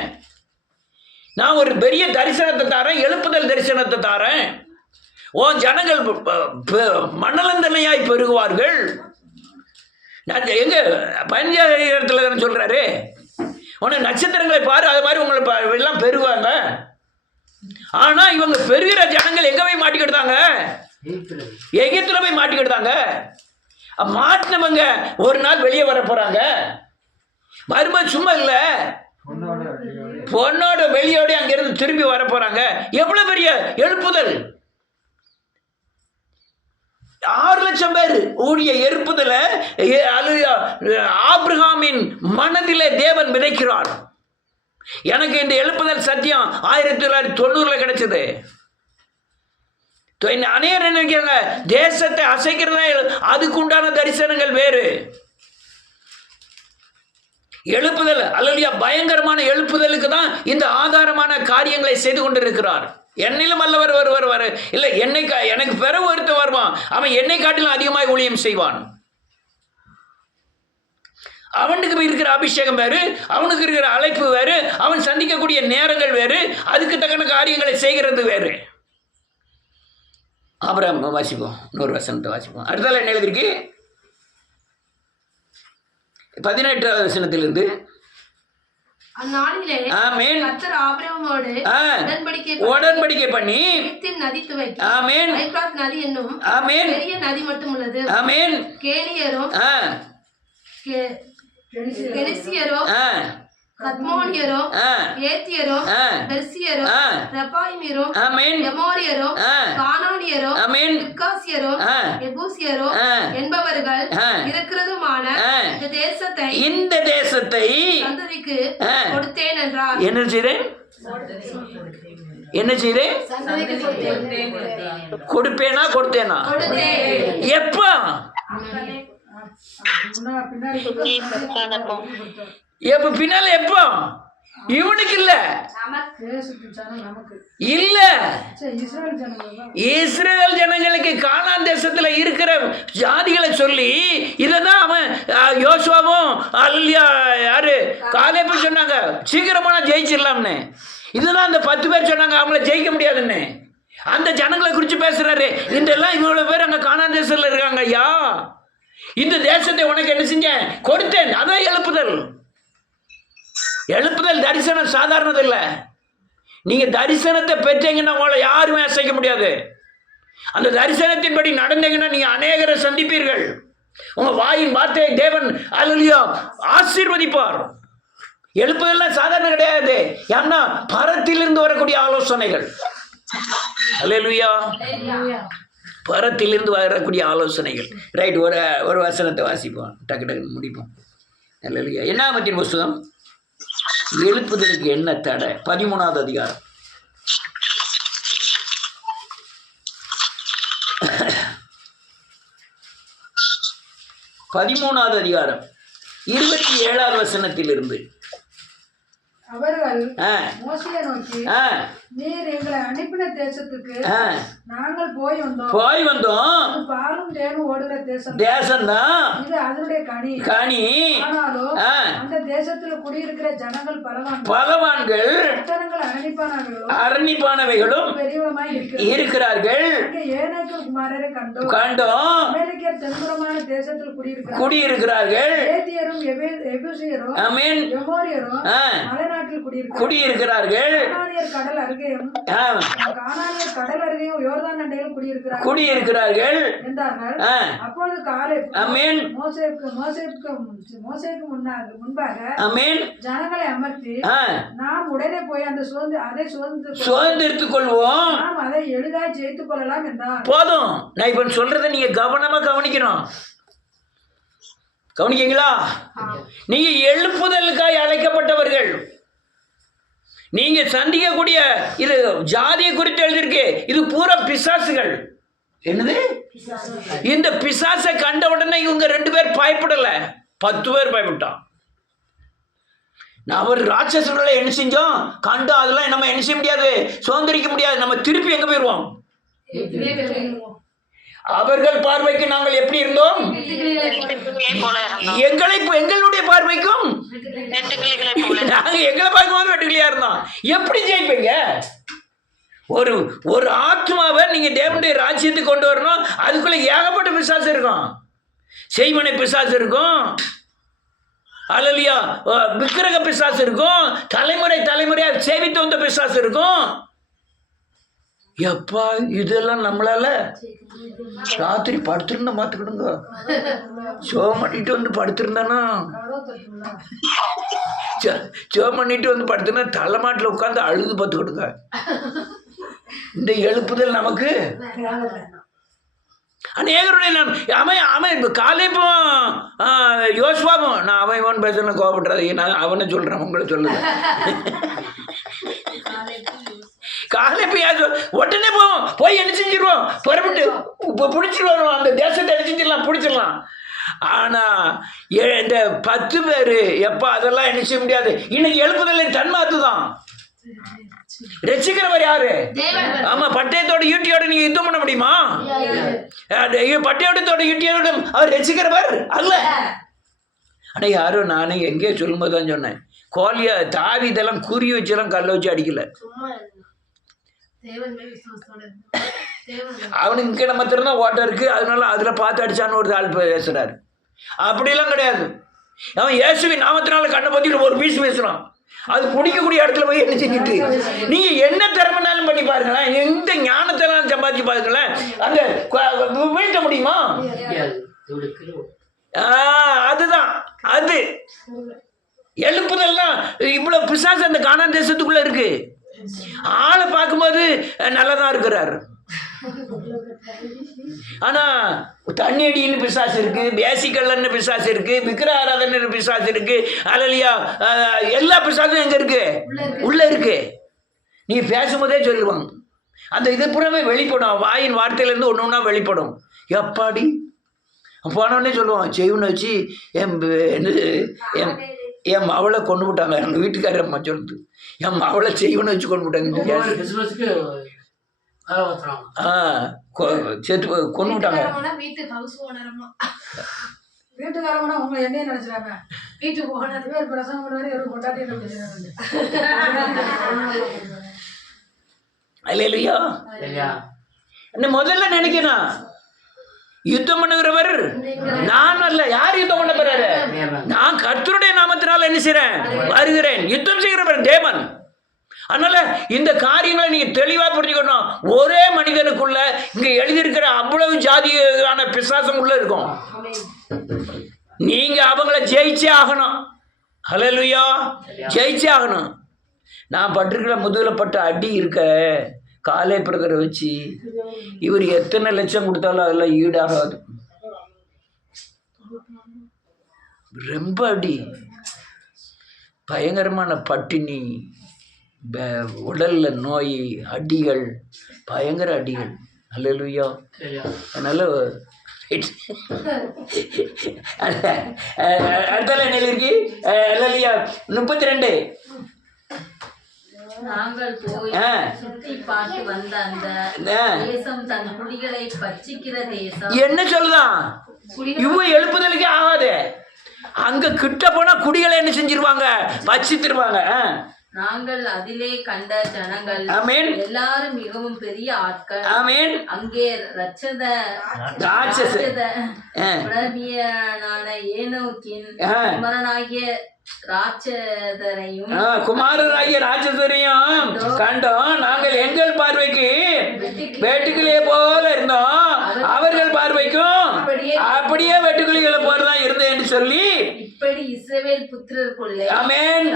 நான் ஒரு பெரிய தரிசனத்தை தாரேன், எழுப்புதல் தரிசனத்தை தாரேன். உன் ஜனங்கள் மணலந்தனையாய் பெருகுவார்கள். எங்க 15வது இடத்துல தானே சொல்றாரு, உன்னை நட்சத்திரங்களை பாரு, அது மாதிரி உங்களை எல்லாம் பெருகுவாங்க. ஆனா இவங்க பெருகிற ஜனங்கள் எங்க போய் மாட்டிக்கிட்டாங்க? எகிப்துல போய் மாட்டிக்கிட்டாங்க. மாட்டினவங்க ஒரு நாள் வெளியே வர போறாங்க. மறுபடியும் சும்மா இல்ல, பொண்ணோட வெளியோட அங்கிருந்து திரும்பி வர போறாங்க. எவ்வளவு பெரிய எழுப்புதல்! 6 லட்சம் பேர் ஊழிய எழுப்புதல ஆபிரகாமின் மனதிலே தேவன் விதைக்கிறார். எனக்கு இந்த எழுப்புதல் சத்தியம் 1990 கிடைச்சது. அநேகர் நினைக்கிறாங்க தேசத்தை அசைக்கிறதா, அதுக்கு உண்டான தரிசனங்கள் வேறு. எழுப்புதல் அல்லேலூயா பயங்கரமான எழுப்புதலுக்கு தான் இந்த ஆதாரமான காரியங்களை செய்து கொண்டிருக்கிறார். என்னிலும் அல்லவர் வருவார் இல்லை, எனக்கு பிறகு ஒருத்தர் வருவான், அவன் என்னை காட்டிலும் அதிகமாக ஊழியம் செய்வான். அவனுக்கு இருக்கிற அபிஷேகம் வேறு, அவனுக்கு இருக்கிற அழைப்பு வேறு, அவன் சந்திக்கக்கூடிய நேரங்கள் வேறு, அதுக்கு தக்கன காரியங்களை செய்கிறது வேறு. அப்புறம் வாசிப்போம், 100 வசனத்தை வாசிப்போம். அடுத்தால என்ன எழுதிருக்கு? 18வது வசனத்திலிருந்து அந்நாளிலே கர்த்தர் ஆபிரகாமோடு உடன்படிக்கை பண்ணி நதி துவக்கி ஐபிராத் நதி என்னும் பெரிய நதி மட்டும் உள்ளது. கேனியரும் கெனிசியரும் கத்மோனியரும் ஏத்தியரும் பெர்சியரும் ரெபாயிமியரும் எமோரியரும் கானானியரும் கிர்காசியரும் எபூசியரும் என்பவர்கள் இருக்கிறதுமான இந்த தேசத்தை சந்ததிக்கு கொடுத்தேன் என்றார். என்ன செய்றேன்? என்ன செய்றேன்? கொடுப்பேனா கொடுத்தேனா? எப்ப? எப்ப? பின்னால எப்போ? இவனுக்கு இல்ல இல்ல, இஸ்ரவேல் ஜனங்களுக்கு கானான் தேசத்துல இருக்கிற ஜாதிகளை சொல்லி இததான் அவன் யோசுவாவும் யாரு காலேபு சொன்னாங்க சீக்கிரமான ஜெயிச்சிடலாம்னு. இதுதான் அந்த 10 பேர் சொன்னாங்க அவங்கள ஜெயிக்க முடியாதுன்னு. அந்த ஜனங்களை குறித்து பேசுறாரு. இதெல்லாம் இவ்வளவு பேர் அங்க கானான் தேசத்துல இருக்காங்க. ஐயா, இந்த தேசத்தை உனக்கு என்ன செஞ்சேன்? கொடுத்தேன். அதான் எழுப்புதல். எழுப்புதல் தரிசனம் சாதாரணது இல்லை. நீங்க தரிசனத்தை பெற்றீங்கன்னா உங்களை யாருமே அசைக்க முடியாது. அந்த தரிசனத்தின்படி நடந்தீங்கன்னா நீங்க அநேகரை சந்திப்பீர்கள். உங்க வாயின் வார்த்தையை தேவன் அல்லேலூயா ஆசீர்வதிப்பார். எழுப்புதெல்லாம் சாதாரண கிடையாது. ஏன்னா பரத்திலிருந்து வரக்கூடிய ஆலோசனைகள். அல்லேலூயா, பரத்திலிருந்து வரக்கூடிய ஆலோசனைகள். ரைட், ஒரு வசனத்தை வாசிப்போம், டக்கு டக்கு முடிப்போம். அல்லேலூயா. என்னாகமத்தின் புஸ்தகம் எழுப்புதலுக்கு என்ன தடை? 13வது அதிகாரம். 13வது அதிகாரம் 27வது வசனத்திலிருந்து. அவர்கள் மோசேயை நோக்கி, நீர் எங்களை அனுப்பின தேசத்துக்கு நாங்கள் போய் வந்தோம். பாலும் தேனும் ஓடுகிற தேசம்தான். இது அதனுடைய கனி. ஆனாலும் அந்த தேசத்துல குடியிருக்கிற ஜனங்கள் பலவான்கள், அரணிப்பானவைகளும் இருக்கிறார்கள். ஏனோக்கு குமாரரை கண்டோம். அமெரிக்கர் தென்புறமான தேசத்தில் குடியிருக்கிறார்கள். ஏத்தியரும் எபூசியரும் எமோரியரும் மலைநாட்டில் குடியிருக்கிறார்கள். கடல் அருகேயும் யோர்தான் அண்டையிலும் குடியிருக்கிறார்கள் என்றார்கள். அப்பொழுது காலேப் மோசேக்கு முன்பாக ஜனங்களை அமர்த்தி, நாம் உடனே போய் அதை சுதந்திரித்துக் கொள்வோம், நாம் அதை எளிதாய் ஜெயித்துக் கொள்ளலாம் என்றார். போதும், நான் இப்ப சொல்றதை நீங்க கவனமா கவனிக்கணும். கவனிக்கீங்களா? நீங்க எழுப்புதலுக்காய் அழைக்கப்பட்டவர்கள். நீங்க சந்திக்கக்கூடிய இது ஜாதியை குறித்து எழுதியிருக்கு. இது பூரா பிசாசுகள். என்னது? இந்த பிசாசை கண்ட உடனே இவங்க 2 பேர் பயப்படல, 10 பேர் பயப்பட்டான். அவர் ராட்சசர்களை என்ன செஞ்சோம்? கண்டோம். அதெல்லாம் நம்ம என்ன செய்ய முடியாது, சுதந்திரிக்க முடியாது. நம்ம திருப்பி எங்க போயிடுவோம்? அவர்கள் பார்வைக்கு நாங்கள் எப்படி இருந்தோம்? எங்களுடைய பார்வைக்கும் நாங்க எங்களை பார்க்கும்போது வெட்டுக்கிளியா இருந்தோம். எப்படி ஜெயிப்பீங்க? ஒரு ஆத்மாவை நீங்க தேவனுடைய ராஜ்யத்துக்கு கொண்டு வரணும். அதுக்குள்ள ஏகப்பட்ட பிசாசு இருக்கும். செய்மனை பிசாசு இருக்கும், அல்லேலூயா, விக்கிரக பிசாசு இருக்கும், தலைமுறையா சேவித்து வந்த பிசாசு இருக்கும். எப்பா, இதெல்லாம் நம்மளால ராத்திரி படுத்திருந்தா பார்த்துக்கிடுங்க. சோம் பண்ணிட்டு வந்து படுத்திருந்தானா, சோம் பண்ணிட்டு வந்து படுத்திருந்தா தலைமாட்டில் உட்காந்து அழுது பார்த்துக்கிடுங்க. இந்த எழுப்புதல் நமக்கு அநேகருடைய அவன் காலேப்பும் யோசுவாவும், நான் அவன் பேசுன கோபப்படுறது, நான் அவனை சொல்றேன், உங்களை சொல்லுது. காலேப்பு உடனே போவோம், போய் என்ன செஞ்சிருவோம், புறப்பட்டு பிடிச்சிட்டு வருவோம். அந்த தேசத்தை என்ன செஞ்சிடலாம், பிடிச்சிடலாம். ஆனா இந்த 10 பேரு எப்ப அதெல்லாம் என்ன செய்ய முடியாது. இன்னைக்கு எழுப்புதலின் தன்மாத்து தான். ரசிக்கிறவர் யாரு? ஆமா, பட்டயத்தோட ஈட்டியோட நீங்க யுத்தம் பண்ண முடியுமா? பட்டயத்தோட ஈட்டியோட அவர் ரசிக்கிறவர் அல்ல. ஆனா யாரோ, நானே எங்கேயோ சொல்லும் போது தான் சொன்னேன், கோழிய தாவி இதெல்லாம் குறி வச்செல்லாம் கல்ல வச்சு அடிக்கல. அவனுக்கு கீழே மாத்திரம் ஓட்டம் இருக்கு, அதனால அதுல பார்த்து அடிச்சான்னு ஒரு ஆள் பேசுறாரு. அப்படிலாம் கிடையாது. அவன் இயேசுவின் நாமத்தினால கண்ணை பத்திட்டு ஒரு பீஸ் பேசுறான். அது குடிக்கக்கூடிய இடத்துல போய் என்ன செஞ்சுட்டு நீங்க என்ன திறமைனாலும் பண்ணி பாருங்களேன், எந்த ஞானத்தெல்லாம் சம்பாதிச்சு பாருங்களேன், அங்க வீழ்த்த முடியுமா? அதுதான் அது எழுப்புதல்லாம். இவ்வளவு பிசாசு அந்த கானான் தேசத்துக்குள்ள இருக்கு. ஆளை பார்க்கும்போது நல்லதான் இருக்கிறாரு, ஆனா தண்ணி அடின்னு பிசாசு இருக்கு, பேசிக்கல்லன்னு பிசாசு இருக்கு, விக்கிர ஆராதனை பிசாசு இருக்கு, அல்லையா எல்லா பிசாசும் எங்க இருக்கு? உள்ள இருக்கு. நீ பேசும்போதே சொல்லுவாங்க, அந்த இது புறமே வெளிப்படும், வாயின் வார்த்தையிலேருந்து ஒன்று ஒன்றா வெளிப்படும். எப்பாடி போனோடனே சொல்லுவான், செய்வனை வச்சு என் மவளை கொண்டு விட்டாங்க, எங்கள் வீட்டுக்காரர் அம்மா சொல்லுது, என் மவளை செய்வனை வச்சு கொண்டு விட்டாங்க, சேர்த்து கொண்டு விட்டாங்க. வீட்டுக்காரங்கன்னா உங்க என்னைய நினைச்சாங்க, வீட்டுக்கு போனது பேர் பிரசங்கம் பண்ணுவாரு, ஒரு கொண்டாட்டி இல்லையா? முதல்ல நினைக்கணும், யுத்தம் பண்ணுகிறவர் நான் அல்ல. யார் யுத்தம் பண்ண போறாரு? நான் கர்த்தருடைய நாமத்தினால என்ன செய்றேன்? வருகிறேன். யுத்தம் செய்கிறவர் தேவன். அதனால இந்த காரியங்களை நீங்க தெளிவா புரிஞ்சுக்கணும். ஒரே மனிதனுக்குள்ள இங்க எழுதியிருக்கிற அவ்வளவு ஜாதியான பிசாசம் உள்ள இருக்கும். நீங்க அவங்கள ஜெயிச்சே ஆகணும். ஹல்லேலூயா, ஜெயிச்சே ஆகணும். நான் பட்டிருக்கிற முதுகுலப்பட்ட அடி இருக்க காலை பிரதரை வச்சு இவர் எத்தனை லட்சம் கொடுத்தாலும் அதெல்லாம் ஈடாகாது. ரொம்ப அடி, பயங்கரமான பட்டினி, உடல்ல நோய், அடிகள், பயங்கர அடிகள். ஹல்லேலூயா. அதனால அடுத்தால என்ன இருக்கு? ஹல்லேலூயா. 32 நாங்கள் போய் சுற்றி பார்த்து வந்த அந்த தேசம் தன் குடிகளை பட்சிக்கிற தேசம். என்ன சொல்லுதான்? இவ எழுப்புதலுக்கே ஆகாது. அங்க கிட்ட போனா குடிகளை என்ன செஞ்சிருவாங்க? பட்சித்திருவாங்க. நாங்கள் அதிலே கண்ட ஜனங்கள் எல்லாரும் மிகவும் பெரிய ஆட்கள். அங்கே ராட்சதனான ஏனோக்கின் குமாரனாகிய குமாரராகிய ராட்சதரையும் கண்டோம். நாங்கள் எங்கள் பார்வைக்கு வெட்டுக்கிளியை போல இருந்தோம், அவர்கள் பார்வைக்கும் அப்படியே வெட்டுக்கிளிகளை போலதான் இருந்தேன் என்று சொல்லி இப்படி இஸ்ரவேல் புத்திரருக்குள்ளே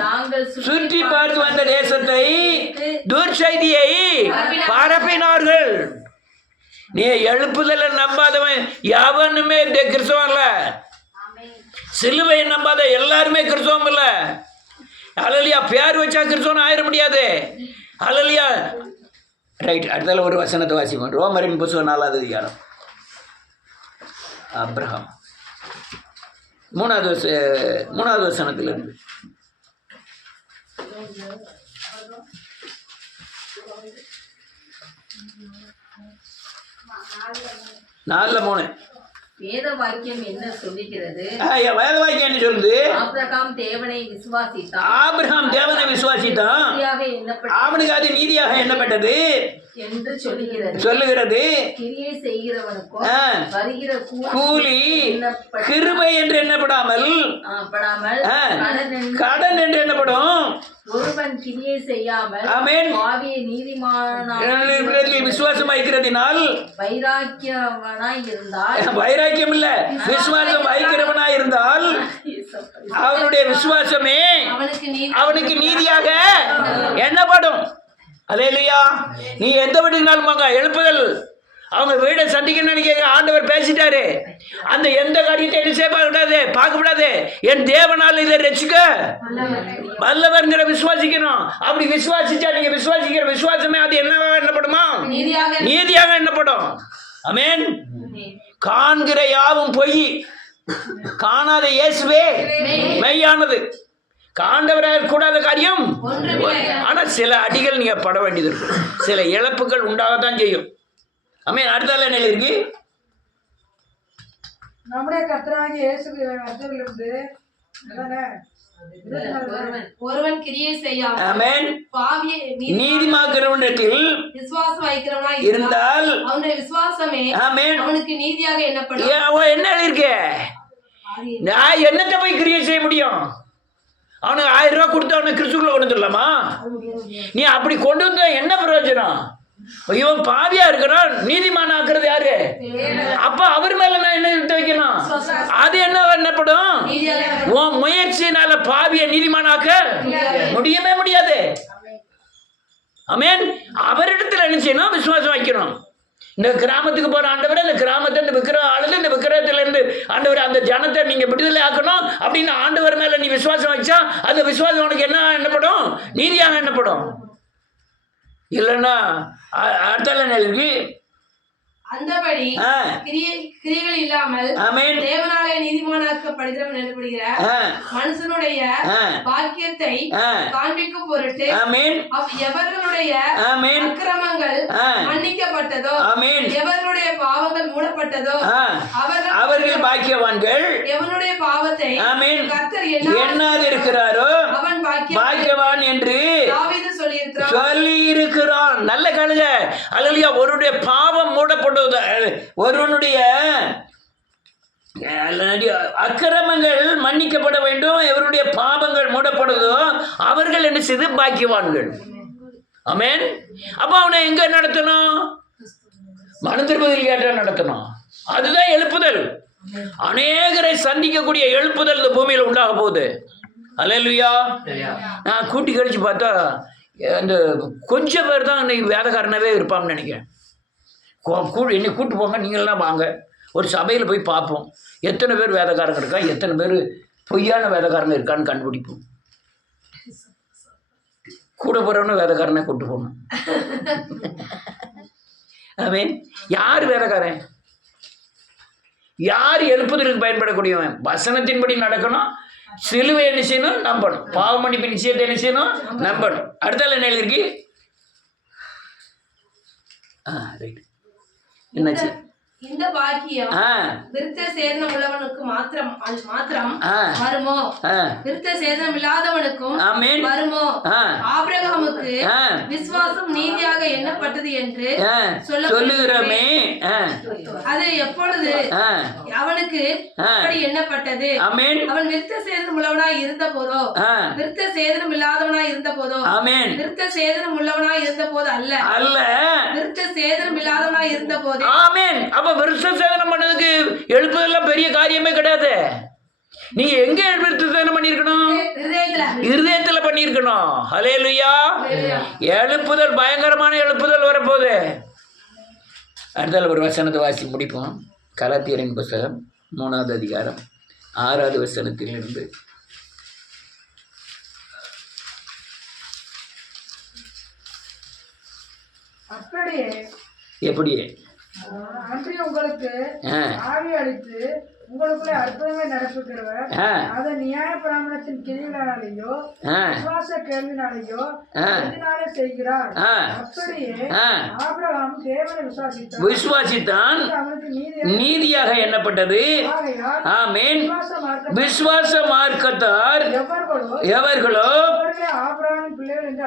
நாங்கள் சுற்றி பார்த்து வந்த தேசத்தை துர்ச்செய்தியை பரப்பினார்கள். நீ எழுப்புதல நம்பாதவன் எவனுமே கிறிஸ்தவன் இல்ல, சிலுவையை நம்பாத எல்லாருமே கிறிஸ்தவம் இல்ல. அல்லேலூயா. பேர் வச்சா கிறிஸ்தவன் ஆயிட முடியாது. அல்லேலூயா. ரைட். அடுத்தால ஒரு வசனத்தை வாசிப்போம். ரோமரின் புத்தகம் 4வது அதிகாரம். ஆபிரகாம் 3வது வசனத்திலிருந்து. நாலுல 3. வேத வாக்கியம் என்ன சொல்லுகிறது? வேத வாக்கியம் என்ன சொல்லுது? ஆபிரகாம் தேவனை விசுவாசித்தான். ஆபிரகாம் தேவனை விசுவாசித்தான், அவனுக்கு அது நீதியாக எண்ணப்பட்டது என்று சொல்லுகிறது. கிரியை செய்கிறவனுக்கும் வருகிற கூலி கிருபை என்று எண்ணப்படாமல் கடன் என்று எண்ணப்படும். ஒருவன் கிரியை செய்யாமல் பாவியை நீதிமானாக விசுவாசம் வைக்கிறதினால் வைராக்கியவனாய் இருந்தால், வைராக்கியம் இல்ல, விசுவாசம் வைக்கிறவனாய் இருந்தால் அவனுடைய விசுவாசமே அவனுக்கு நீதியாக எண்ணப்படும். அல்லேலூயா. நீ எந்த வீட்டுக்குனாலும் வாங்க, எழுப்புதல் அவங்க வீடை சந்திக்கணும்னு நினைக்க ஆண்டவர் பேசிட்டாரு. அந்த எந்த காரியத்தை என்ன செய்யக்கூடாது, பார்க்கக்கூடாது. என் தேவனால் இதை ரசிக்க வல்லவர்ங்கிற விசுவாசிக்கணும். அப்படி விசுவாசிச்சா நீங்க விசுவாசிக்கிற விசுவாசமே அது என்னவா எண்ணப்படுமா? நீதியாக எண்ணப்படும். ஆமென். காண்கிற யாவும் பொய், காணாத இயேசுவே மெய்யானது. காண்டவராக கூடாத காரியம். ஆனா சில அடிகள் நீங்க பட வேண்டியது இருக்கும், சில இழப்புகள் உண்டாகத்தான் செய்யும். ஆமென். அடுத்தால என்ன இருக்கு? நம்முடைய கர்த்தராகிய இயேசுவிலிருந்து ஒருவன் கிரியை செய்யாமல் ஆமென் பாவியை நீதிமாக்கிறவனிடத்தில் விசுவாசம் வைக்கிறவனாய் இருந்தால் அவனுடைய விசுவாசமே ஆமென் அவனுக்கு நீதியாக எண்ணப்படும். அவன் என்ன எழுதியிருக்க? நான் என்னத்தை போய் கிரியை செய்ய முடியும்? அவனுக்கு 1000 ரூபாய் கொடுத்து அவனை கிறிஸ்துக்குள்ள கொண்டு வந்துடலாமா? நீ அப்படி கொண்டு வந்தா என்ன பிரயோஜனம்? இவன் பாவியா இருக்கிறான், நீதிமான் ஆக்குறது யாரு? அப்ப அவர் மேல நான் என்ன எடுத்து வைக்கணும்? அது என்ன என்னப்படும்? உன் முயற்சியினால பாவிய நீதிமானாக்க முடியவே முடியாது. ஆமென். அவரிடத்துல என்ன செய்யணும்? விசுவாசம் வைக்கணும். இந்த கிராமத்துக்கு போற ஆண்டவரை, இந்த கிராமத்தை இந்த விக்கிரகம் ஆளுது, இந்த விக்கிரகத்துல இருந்து ஆண்டவர் அந்த ஜனத்தை நீங்க விடுதலை ஆக்கணும் அப்படின்னு ஆண்டவர் மேல நீ விசுவாசம் வச்சா அந்த விசுவாசம் உனக்கு என்னப்படும்? நீதியாக என்னப்படும். இல்லைன்னா அடுத்த நிலைக்கு அந்தபடி கிரியைகள் இல்லாமல் தேவனாலே நீதிமானாக்கப்படுகிறவன் எனப்படுகிற மனுஷனுடைய பாக்கியத்தை காண்பிக்கும் பொருட்டு எவர்களுடைய அக்கிரமங்கள் மன்னிக்கப்பட்டதோ, எவர்களுடைய பாவங்கள் மூடப்பட்டதோ அவர்கள் பாக்கியவான்கள். எவனுடைய பாவத்தை கர்த்தர் எண்ணாது இருக்கிறாரோ அவன் பாக்கியவான் என்று தாவீது சொல்லி இருக்கிறான். நல்ல கழுக அல்லையா. ஒருடைய பாவம் மூடப்படுவது, ஒருவனுடைய அக்கிரமங்கள் மன்னிக்கப்பட வேண்டும், எவருடைய பாவங்கள் மூடப்படுவதோ அவர்கள் என்ன செய்து பாக்கியவான்கள். ஆமென். அப்ப அவனை எங்க நடத்தணும்? மன திருப்பதில் கேட்ட நடத்தணும். அதுதான் எழுப்புதல். அநேகரை சந்திக்கக்கூடிய எழுப்புதல் இந்த பூமியில் உண்டாக போகுது. அல்லேலூயா. நான் கூட்டி கழிச்சு பார்த்தா அந்த கொஞ்சம் பேர் தான் இன்னைக்கு வேதக்காரனாவே இருப்பான்னு நினைக்கிறேன். என்னை கூட்டு போங்க, நீங்கள்லாம் வாங்க, ஒரு சபையில் போய் பார்ப்போம் எத்தனை பேர் வேதக்காரங்க இருக்கா, எத்தனை பேர் பொய்யான வேதக்காரங்க இருக்கான்னு கண்டுபிடிப்போம். கூட போகிறவனு வேதக்காரனை கூட்டு போகணும். ஆமென். யார் வேதக்காரன்? யார் எழுப்புதலுக்கு பயன்படக்கூடியவன்? வசனத்தின்படி நடக்கணும், சிலுவை என்ன செய்யணும்? நம்பணும். பாவ மன்னிப்பு நிச்சயத்தை என்ன செய்யணும்? நம்பணும். அடுத்தால என்ன எழுதிருக்கு? ரைட். என்னாச்சு? இந்த பாக்கியம் விருத்த சேதனம் உள்ளவனுக்கு மாத்திரம் வருமோ? விருத்த சேதனம் இல்லாதவனுக்கும் வருமோ? ஆபிரகாமுக்கு விசுவாசம் நீதியாக எண்ணப்பட்டது என்று சொல்லுகிறோமே. அது எப்பொழுது அவனுக்கு அப்படி எண்ணப்பட்டது? அவன் விருத்த சேதனம் உள்ளவனாய் இருந்த போதோ, விருத்த சேதனம் இல்லாதவனாய் இருந்த போதோ, விருத்த சேதனம் உள்ளவனாய் இருந்த போது அல்ல, விருத்த சேதனம் இல்லாதவனாய் இருந்த போது. ஆமென். அப்ப விருத்த சேதனம் பண்ணதுக்கு எழுப்புதெல்லாம் பெரிய காரியமே கிடையாது. நீ எங்க விருத்த சேதனம் பண்ணிருக்கணும்? இருதயத்துல பண்ணிருக்கணும். ஹல்லேலூயா. எழுப்புதல் பயங்கரமான எழுப்புதல் வரப்போகுது. அடுத்தால ஒரு வசனத்தை வாசி முடிப்போம். கலாத்தியரின் புஸ்தகம் 3வது அதிகாரம் 6வது வசனத்திலிருந்து. எப்படியே அன்றி உங்களுக்கு ஆவி அளித்து உங்களுக்குள்ளே அற்புதமே நடப்புகிறவர் அதை நியாய பிராமணத்தின் கிரியினாலேயோ விசுவாச கேள்வினாலேயோ எதினாலே செய்கிறார். அப்படியே ஆபிரகாம் தேவனை விசுவாசித்தான், நீதியாக எண்ணப்பட்டது. ஆமென். விசுவாச மார்க்கத்தார் எவர்களோ ஆபிரகாமின் பிள்ளைகள் என்று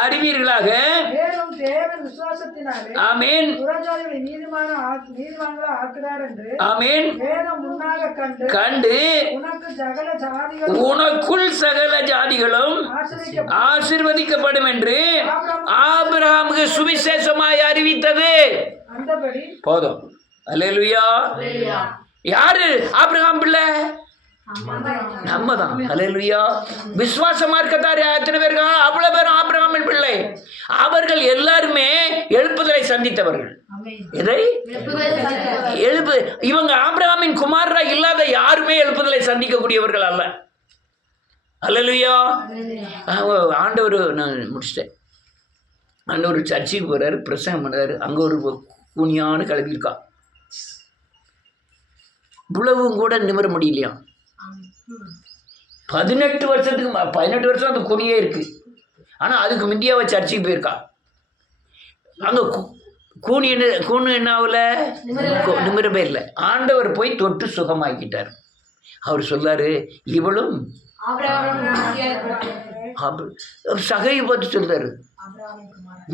அறிவீர்களாக. மேலும் தேவன் விசுவாசத்தினாலே ஆமென் புறஜாதிகளை நீதிமான்களா ஆக்குகிறார் என்று ஆமென் வேதம் முன்னாக கண்டு உனக்குள் சகல ஜாதிகளும் ஆசீர்வதிக்கப்படும் என்று ஆபிரகாமுக்கு சுவிசேஷமாய் அறிவித்தது. போதும். அல்லேலூயா. யாரு ஆபிரகாம் பிள்ளை? நம்ம தான். அல்லேலூயா. விசுவாச மார்க்கத்தார் எத்தனை பேர் இருக்காங்க? அவ்வளவு பேரும் ஆபிரகாமின் பிள்ளை. அவர்கள் எல்லாருமே எழுப்புதலை சந்தித்தவர்கள். எதை இவங்க ஆபிரகாமின் குமாரரா இல்லாத யாருமே எழுப்புதலை சந்திக்கக்கூடியவர்கள் அல்ல. அல்லேலூயா. ஆண்டவர், நான் முடிச்சிட்டேன். ஆண்டவர் சர்ச்சுக்கு போறாரு, பிரசங்கம் பண்றாரு. அங்க ஒரு கூனியான கிளம்பி இருக்கா, இவ்வளவும் கூட நிமிர முடியலையா. 18 வருஷம் அந்த குனியே இருக்கு. ஆனா அதுக்கு முந்தியாவ சர்ச்சுக்கு போயிருக்கா. அங்க கூணு என்ன ஆகல, நிமிரவே இல்லை. ஆண்டவர் போய் தொட்டு சுகமாக்கிட்டார். அவர் சொல்லாரு, இவளும் சகையை பார்த்து சொல்றாரு,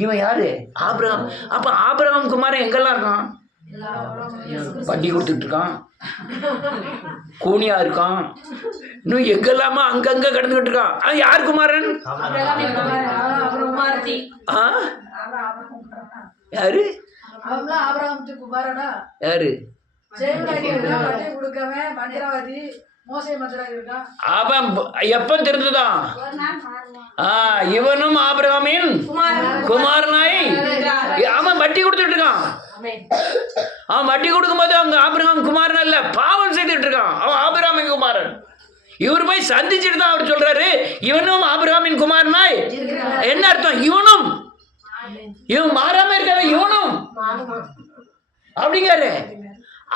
இவன் யாரு? ஆபிரகாம். அப்ப ஆபிரகாம் குமாரன் எங்கெல்லாம் இருக்கான்? வட்டி கொடுத்துட்டு இருக்கான், கூனியா இருக்கான், இன்னும் எங்கெல்லாமா அங்கங்க கிடந்துகிட்டு இருக்கான். அவன் யார் குமாரன்? ஆ யாரு யாரு? அவன் எப்ப தெரிஞ்சுதான்? இவனும் ஆபிரகாமின் குமாரனாய் அவன் வட்டி கொடுத்துட்டு இருக்கான். அவன் வட்டி கொடுக்கும்போது அவங்க ஆபிரகாம் குமாரன் அல்ல, பாவம் செய்துட்டு இருக்கான். அவன் ஆபிரகாமின் குமாரன். இவர் போய் சந்திச்சுட்டு தான் அவர் சொல்றாரு, இவனும் ஆபிரகாமின் குமாரனாய். என்ன அர்த்தம்? இவனும், இவன் மாறாம இருக்காத இவனும் அப்படிங்காரு.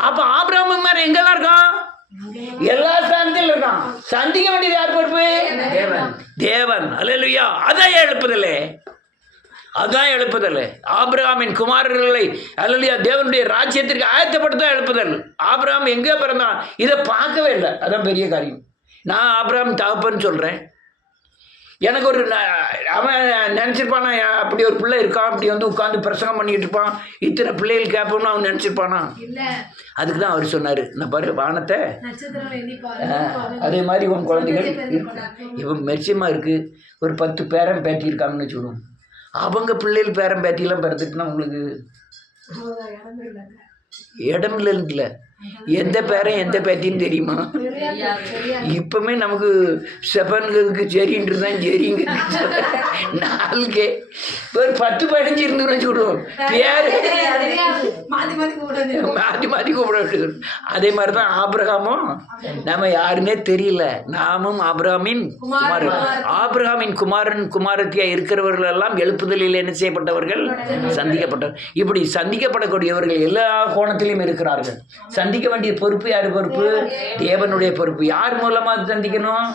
அப்ப ஆபிரகாம் மாதிரி எங்கெல்லாம் இருக்கான்? எல்லா ஸ்தானத்திலும் இருக்கான். சந்திக்க வேண்டியது யார் பொறுப்பு? தேவன். அல்லேலூயா. அதான் எழுப்புதலே, அதான் எழுப்புதல். ஆபிரகாமின் குமாரர்களை அல்லேலூயா தேவனுடைய ராஜ்யத்திற்கு ஆயத்தப்படுத்த எழுப்புதல். ஆபிரகாம் எங்கே பிறந்தான்? இதை பார்க்கவே இல்லை. அதான் பெரிய காரியம். நான் ஆபிரகாம் தகப்பன்னு சொல்றேன். எனக்கு ஒரு அவன் நினச்சிருப்பானா அப்படி ஒரு பிள்ளை இருக்கான், அப்படி வந்து உட்காந்து பிரசங்கம் பண்ணிக்கிட்டு இருப்பான், இத்தனை பிள்ளைகள் கேட்போம்னு அவன் நினச்சிருப்பானா? அதுக்கு தான் அவர் சொன்னார், நான் பாரு வானத்தை அதே மாதிரி உன் குழந்தைகள் இவன் மெர்ச்சியமாக இருக்குது. ஒரு 10 பேரன் பேட்டி இருக்காங்கன்னு வச்சுக்கணும். அவங்க பிள்ளைகள் பேரன் பேட்டியெல்லாம் பிறந்துட்டுனா உங்களுக்கு இடம் இல்லை. எந்த பேரன் எந்த பேத்தின்னு தெரியுமா? இப்பவுமே நமக்கு செப்பன்களுக்கு சரின்றது தான் சரிங்க. நாளுக்கே ஒரு 10-15 இருந்துன்னு வச்சுக்கிடுவோம். பேர் மாற்றி மாற்றி கூப்பிட. அதே மாதிரி தான் ஆபிரகாமும் நம்ம யாருன்னே தெரியல. நாமும் ஆபிரகாமின் குமாரன். ஆபிரகாமின் குமாரன் குமாரத்தியா இருக்கிறவர்கள் எல்லாம் எழுப்புதலில் என்ன செய்யப்பட்டவர்கள்? சந்திக்கப்பட்டவர். இப்படி சந்திக்கப்படக்கூடியவர்கள் எல்லா கோணத்திலையும் இருக்கிறார்கள். சந்திக்க வேண்டிய பொறுப்பு யாரு பொறுப்பு? தேவனுடைய பொறுப்பு. யார் மூலமா சந்திக்கணும்?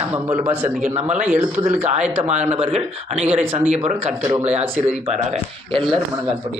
நம்ம மூலமா சந்திக்கணும். நம்ம எல்லாம் எழுப்புதலுக்கு ஆயத்தமானவர்கள். அநேகரை சந்திக்க போறோம். கர்த்தர் உங்களை ஆசீர்வதிப்பாராக. எல்லாரும் முழங்கால் படிய